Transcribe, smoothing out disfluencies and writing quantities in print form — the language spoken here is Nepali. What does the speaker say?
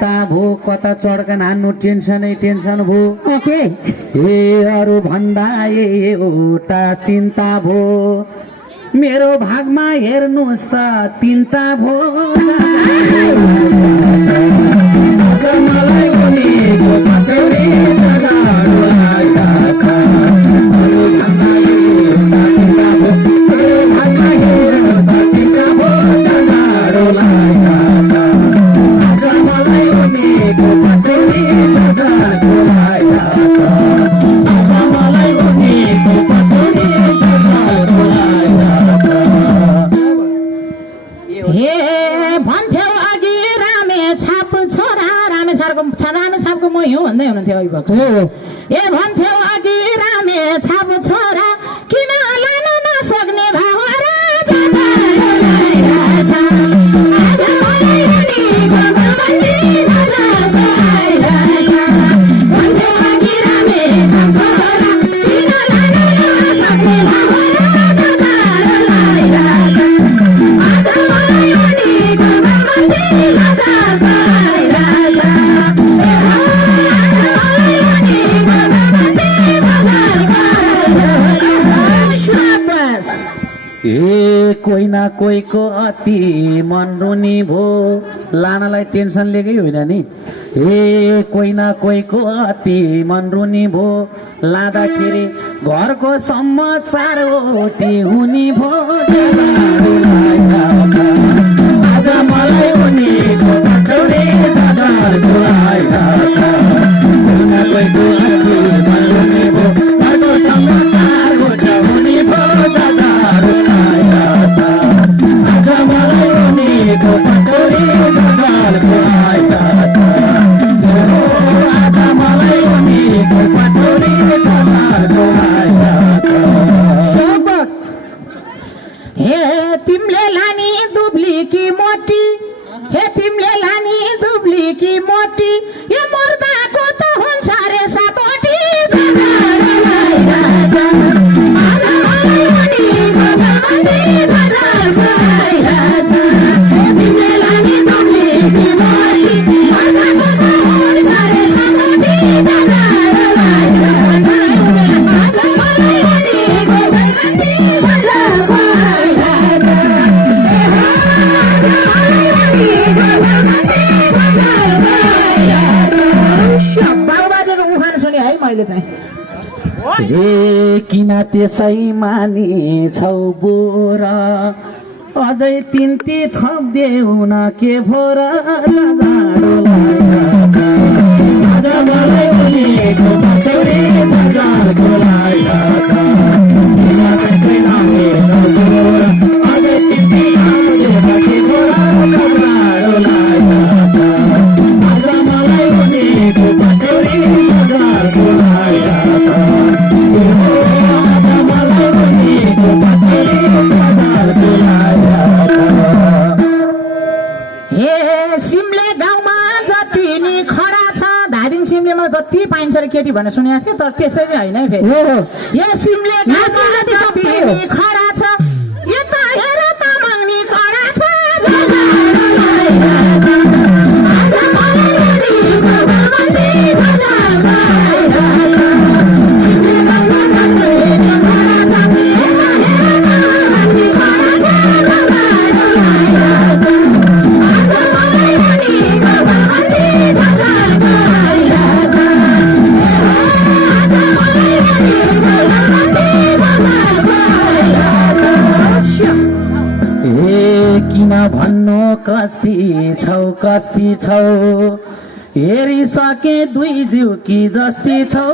चिन्ता भो कता चड्कन हान्नु टेन्सन भो ओके ए अरू भन्दा एउटा चिन्ता भो मेरो भागमा हेर्नुहोस् त तिनटा भो मलाई उनीको पछौरी भन्दै हुनुहुन्थ्यो ए भन्थ्यो अघि रामे छाप छोरा किन लान नसक्ने भाव कोही न कोहीको अति मन रुनी भो लानालाई टेन्सन लिएकै होइन नि ए कोही न कोहीको अति मन रुनी भो लाँदाखेरि घरको समाचार ओटी हुने भो आज मलाई उनीको पछौरी किन त्यसै मानि छौ बोर अझै तिनटी थप्देऊ न के भोर जति पाइन्छ रे केटी भनेर सुनेको थिएँ तर त्यसै होइन है फेरि यो सिमले खरा छ यता हेर तामाङनी खरा छ कस्ती छौ हेरिसके दुई जिउ कि जस्ती छौ